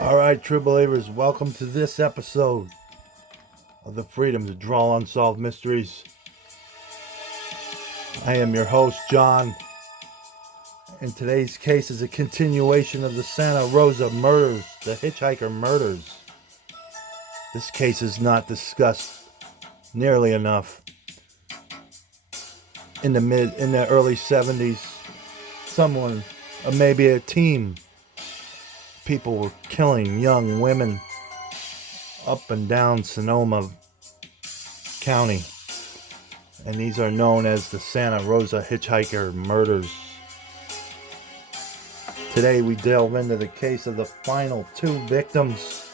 All right, true believers, welcome to this episode of the Freedom to Draw Unsolved Mysteries. I am your host, John, and today's case is a continuation of the Santa Rosa murders, the hitchhiker murders. This case is not discussed nearly enough. In the early 70s, maybe a team, people were killing young women up and down Sonoma County, and these are known as the Santa Rosa hitchhiker murders. Today we delve into the case of the final two victims,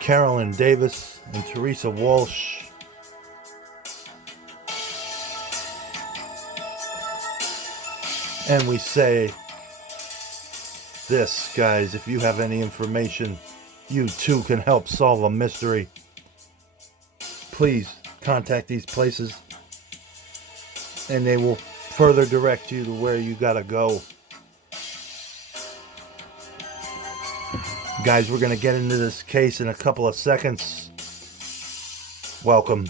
Carolyn Davis and Terese Walsh. And we say this, guys, if you have any information, you too can help solve a mystery. Please contact these places and they will further direct you to where you gotta go. Guys, we're gonna get into this case in a couple of seconds. Welcome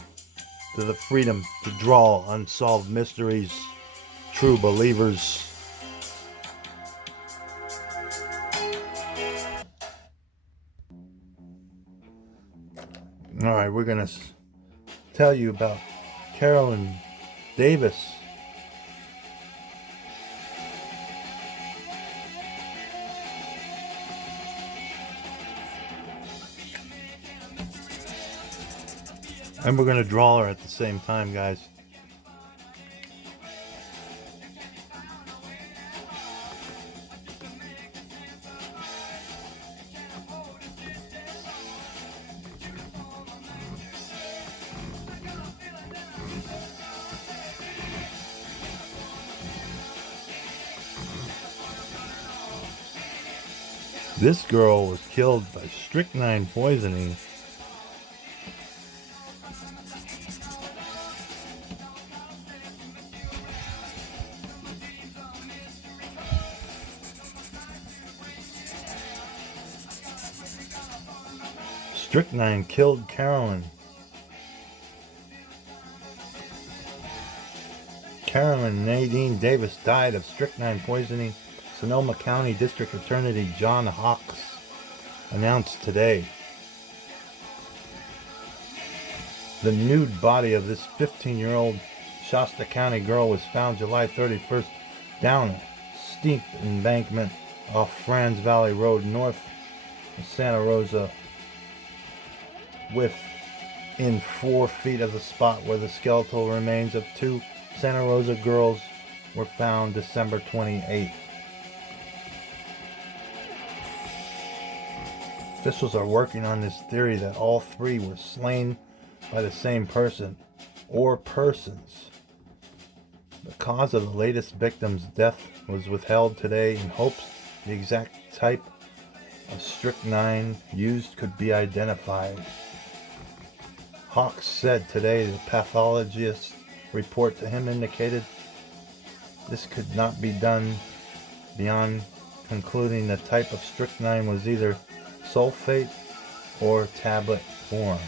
to the Freedom to Draw Unsolved Mysteries, true believers. All right, we're going to tell you about Carolyn Davis. And we're going to draw her at the same time, guys. This girl was killed by strychnine poisoning. Strychnine killed Carolyn. Carolyn Nadine Davis died of strychnine poisoning, Sonoma County District Attorney John Hawks announced today. The nude body of this 15-year-old Shasta County girl was found July 31st down a steep embankment off Franz Valley Road north of Santa Rosa, within 4 feet of the spot where the skeletal remains of two Santa Rosa girls were found December 28th. Officials are working on this theory that all three were slain by the same person or persons. The cause of the latest victim's death was withheld today in hopes the exact type of strychnine used could be identified. Hawks said today the pathologist's report to him indicated this could not be done beyond concluding the type of strychnine was either sulfate or tablet form.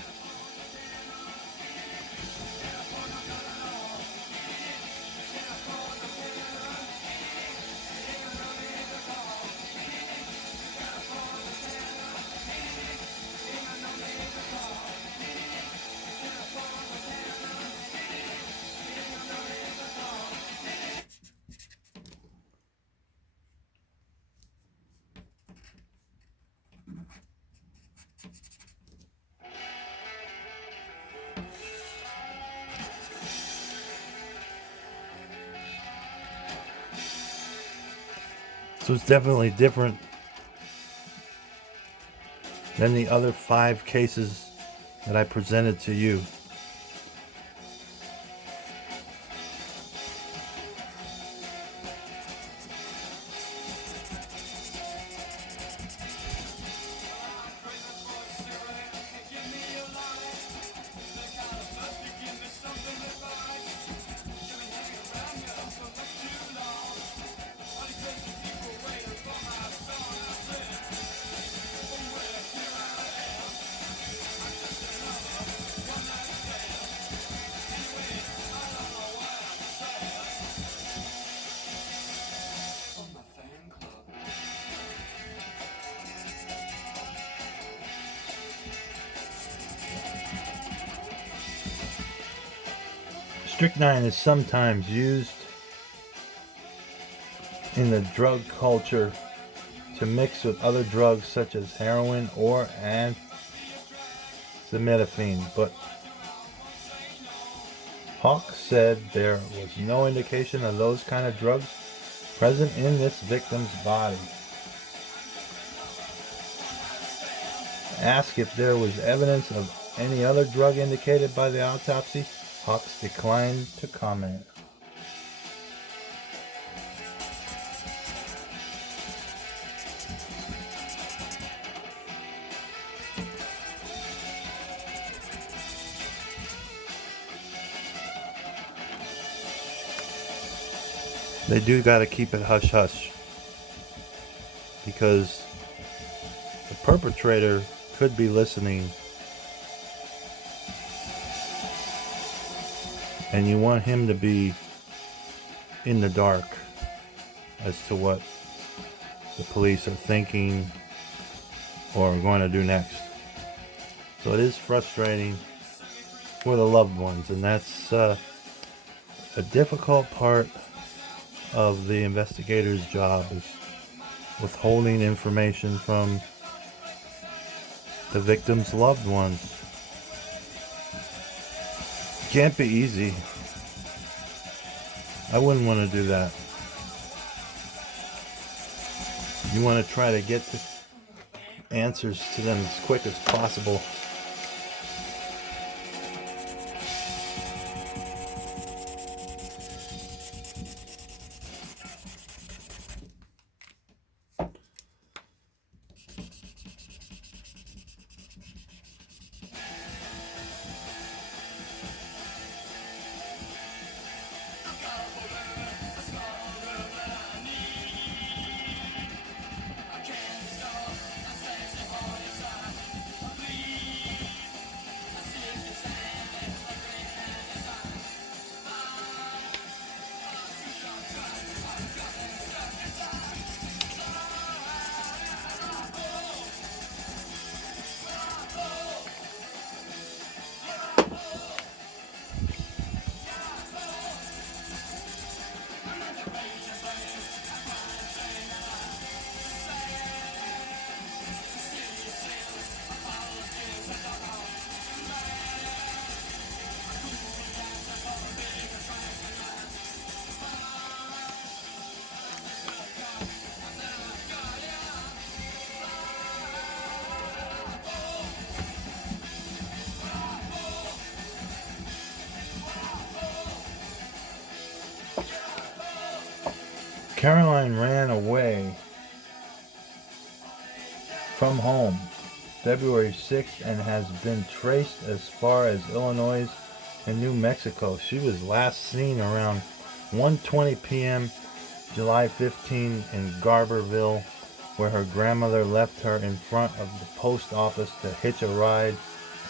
So it's definitely different than the other 5 cases that I presented to you. Strychnine is sometimes used in the drug culture to mix with other drugs such as heroin or acetaminophen, but Hawk said there was no indication of those kind of drugs present in this victim's body. Asked if there was evidence of any other drug indicated by the autopsy, Hawks declined to comment. They do got to keep it hush hush because the perpetrator could be listening, and you want him to be in the dark as to what the police are thinking or are going to do next. So it is frustrating for the loved ones, and that's a difficult part of the investigator's job, is withholding information from the victim's loved ones. Can't be easy. I wouldn't want to do that. You want to try to get the answers to them as quick as possible. Carolyn ran away from home February 6th and has been traced as far as Illinois and New Mexico. She was last seen around 1:20 p.m. July 15 in Garberville, where her grandmother left her in front of the post office to hitch a ride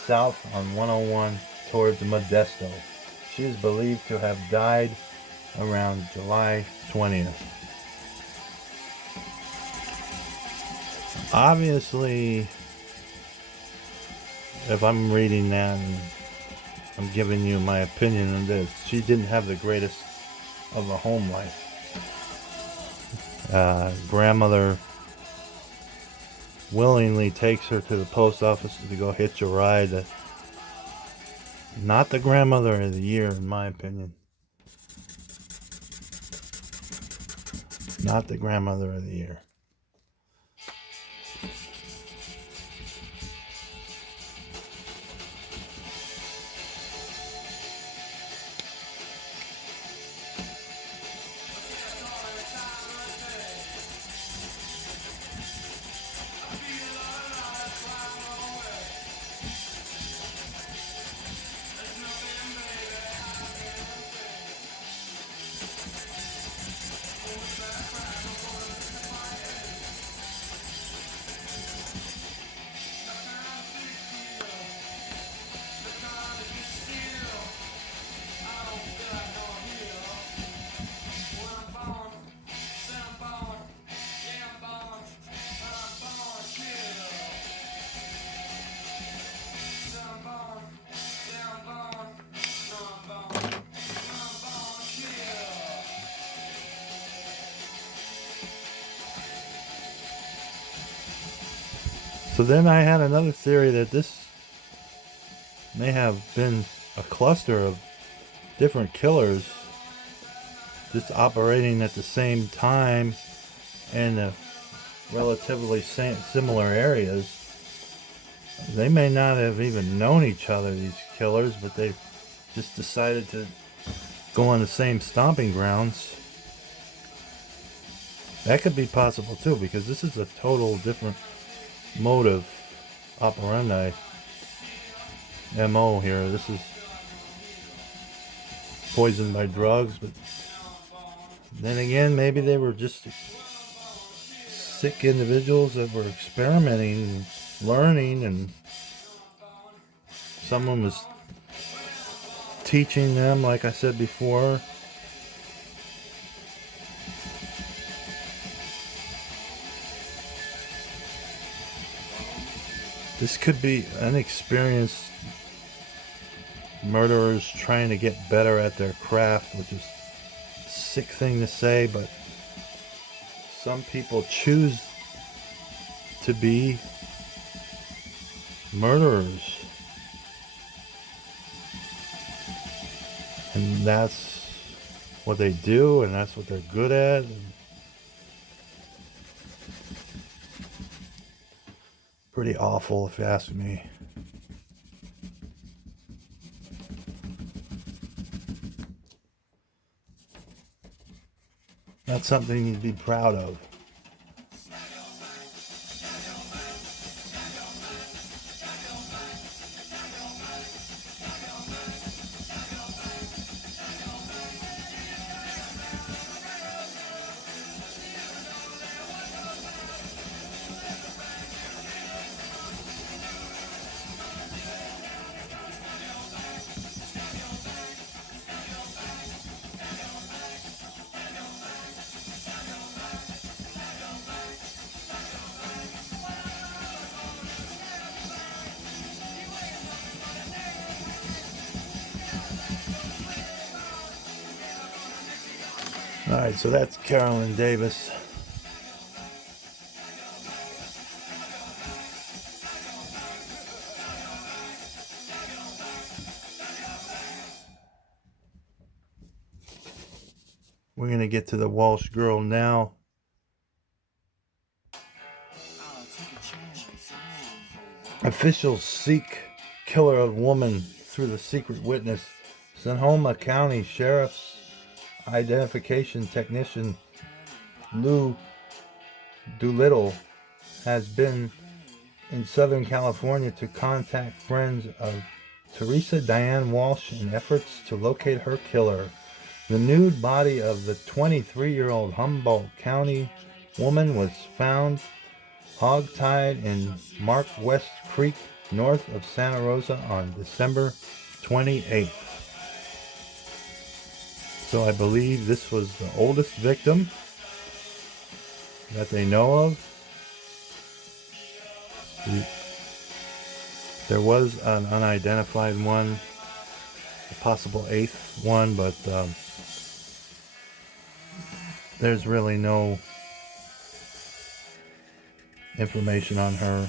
south on 101 towards Modesto. She is believed to have died around July 20th. Obviously, if I'm reading that and I'm giving you my opinion on this, she didn't have the greatest of a home life. Grandmother willingly takes her to the post office to go hitch a ride. Not the grandmother of the year, in my opinion. Not the grandmother of the year. So then I had another theory that this may have been a cluster of different killers just operating at the same time in relatively similar areas. They may not have even known each other, these killers, but they just decided to go on the same stomping grounds. That could be possible too, because this is a total different motive operandi MO here. This is poisoned by drugs, but then again, maybe they were just sick individuals that were experimenting, learning, and someone was teaching them, like I said before. This could be inexperienced murderers trying to get better at their craft, which is a sick thing to say, but some people choose to be murderers. And that's what they do, and that's what they're good at. Pretty awful, if you ask me. That's something you'd be proud of. Alright, so that's Carolyn Davis. We're going to get to the Walsh girl now. Officials seek killer of woman through the secret witness. Sonoma County Sheriff's identification technician Lou Doolittle has been in Southern California to contact friends of Terese Diane Walsh in efforts to locate her killer. The nude body of the 23-year-old Humboldt County woman was found hog-tied in Mark West Creek north of Santa Rosa on December 28th. So I believe this was the oldest victim that they know of. There was an unidentified one, a possible 8th one, but there's really no information on her.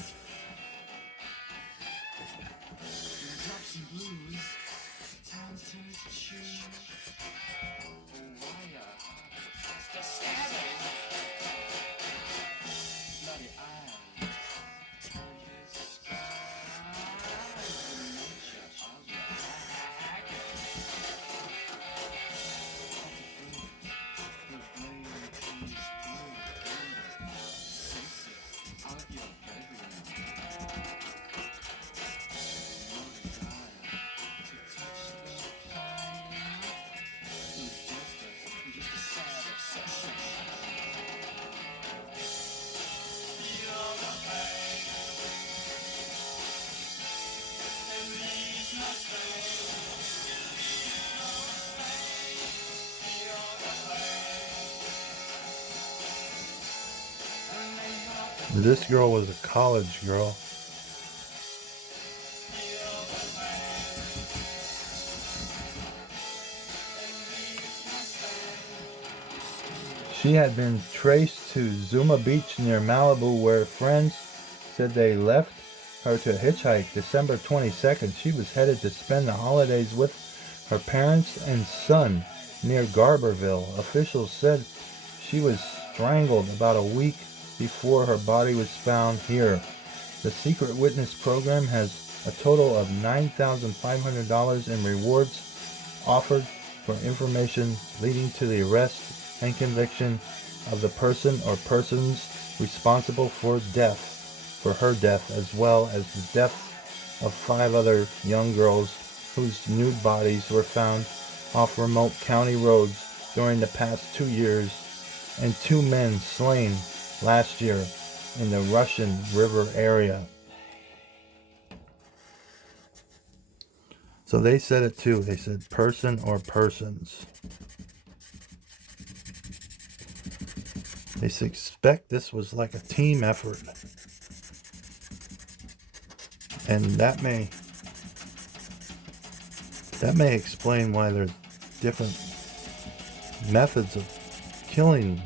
This girl was a college girl. She had been traced to Zuma Beach near Malibu, where friends said they left her to hitchhike December 22nd. She was headed to spend the holidays with her parents and son near Garberville. Officials said she was strangled about a week before her body was found here. The Secret Witness program has a total of $9,500 in rewards offered for information leading to the arrest and conviction of the person or persons responsible for her death, as well as the death of 5 other young girls whose nude bodies were found off remote county roads during the past 2 years, and 2 men slain last year in the Russian River area. So they said it too. They said person or persons. They suspect this was like a team effort. And that may explain why there's different methods of killing.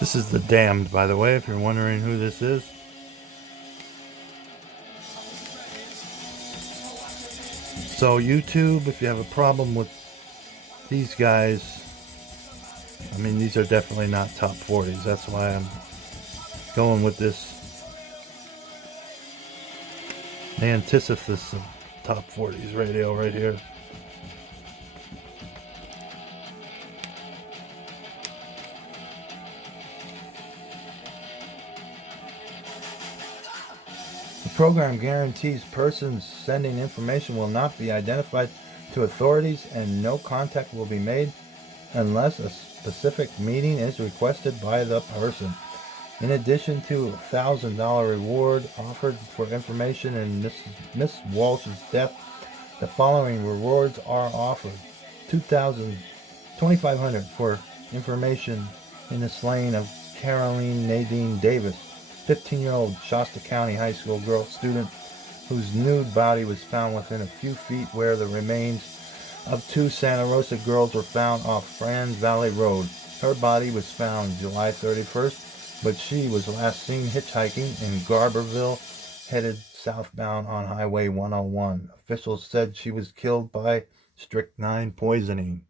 This is The Damned, by the way, if you're wondering who this is. So YouTube, if you have a problem with these guys, I mean, these are definitely not top 40s. That's why I'm going with this antithesis of top 40s radio right here. The program guarantees persons sending information will not be identified to authorities and no contact will be made unless a specific meeting is requested by the person. In addition to a $1,000 reward offered for information in Miss Walsh's death, the following rewards are offered. $2,500 for information in the slaying of Carolyn Nadine Davis, 15-year-old Shasta County High School girl student whose nude body was found within a few feet where the remains of 2 Santa Rosa girls were found off Grand Valley Road. Her body was found July 31st, but she was last seen hitchhiking in Garberville, headed southbound on Highway 101. Officials said she was killed by strychnine poisoning.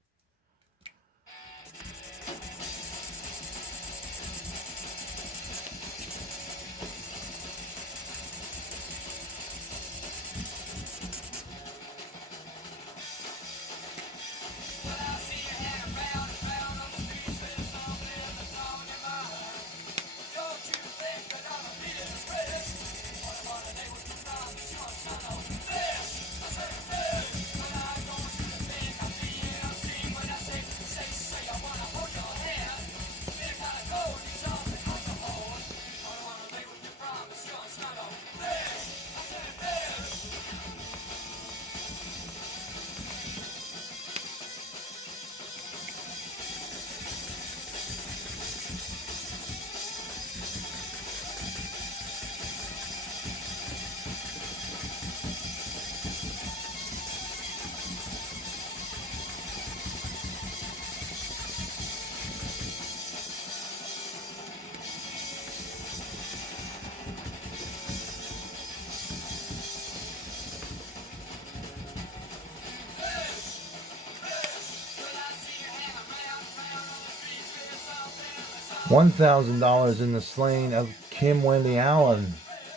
$1,000 in the slaying of Kim Wendy Allen,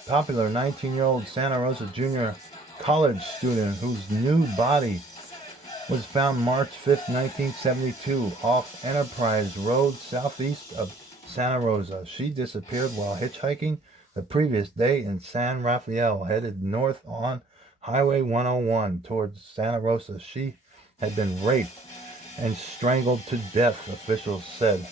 popular 19-year-old Santa Rosa Junior college student whose nude body was found March 5th, 1972, off Enterprise Road southeast of Santa Rosa. She disappeared while hitchhiking the previous day in San Rafael, headed north on Highway 101 towards Santa Rosa. She had been raped and strangled to death, officials said.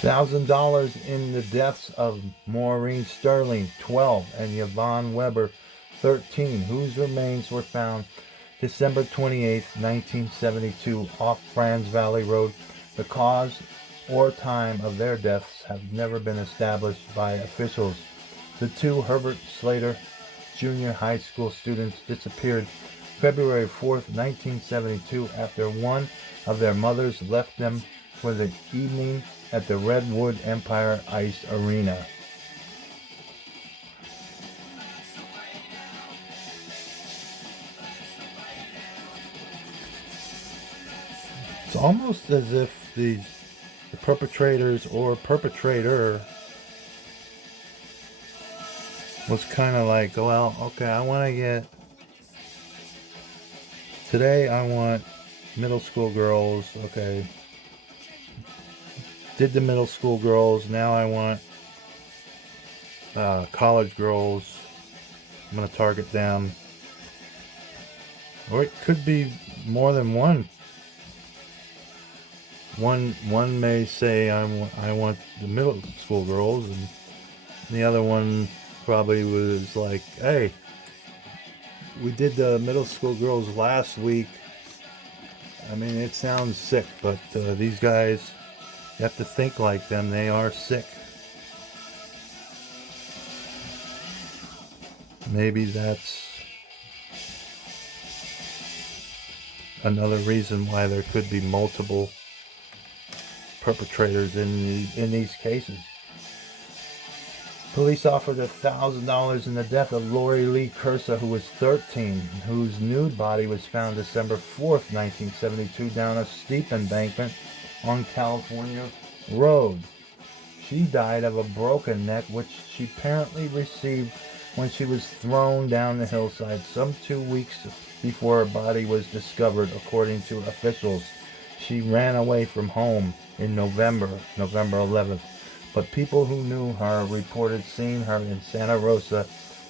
$1,000 in the deaths of Maureen Sterling, 12, and Yvonne Weber, 13, whose remains were found December 28, 1972, off Franz Valley Road. The cause or time of their deaths have never been established by officials. The two Herbert Slater Junior High School students disappeared February 4th, 1972, after one of their mothers left them for the evening at the Redwood Empire Ice Arena. It's almost as if the perpetrators or perpetrator was kind of like, well, okay, today I want middle school girls, okay. Did the middle school girls, now I want college girls. I'm going to target them. Or it could be more than one. One may say I want the middle school girls, and the other one probably was like, hey, we did the middle school girls last week. I mean, it sounds sick, but these guys, you have to think like them. They are sick. Maybe that's another reason why there could be multiple perpetrators in these cases. Police offered $1,000 in the death of Lori Lee Cursa, who was 13, whose nude body was found December 4th, 1972, down a steep embankment on California Road. She died of a broken neck, which she apparently received when she was thrown down the hillside some 2 weeks before her body was discovered, according to officials. She ran away from home in November 11th, but people who knew her reported seeing her in Santa Rosa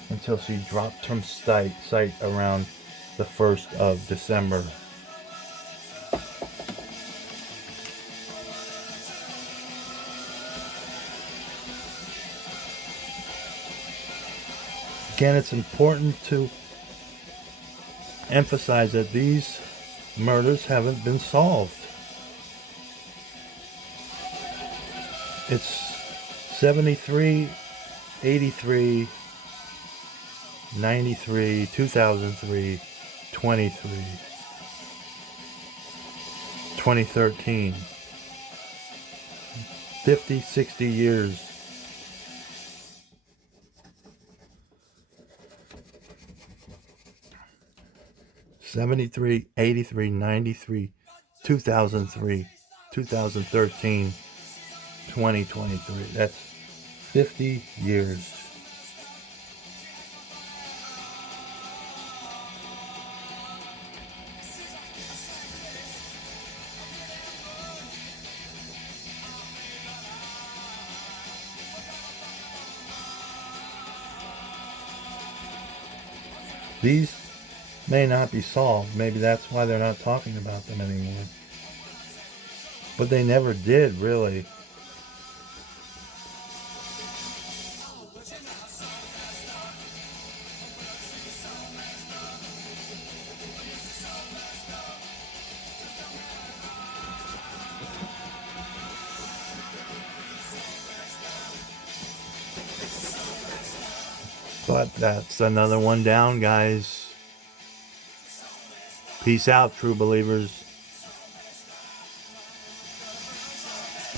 until she dropped from sight around the 1st of December. Again, it's important to emphasize that these murders haven't been solved. It's 73, 83, 93, 2003, 23, 2013. 50, 60 years. '73, '83, '93, 2003, 2013, 2023. That's 50 years. These may not be solved. Maybe that's why they're not talking about them anymore. But they never did, really. But that's another one down, guys. Peace out, true believers.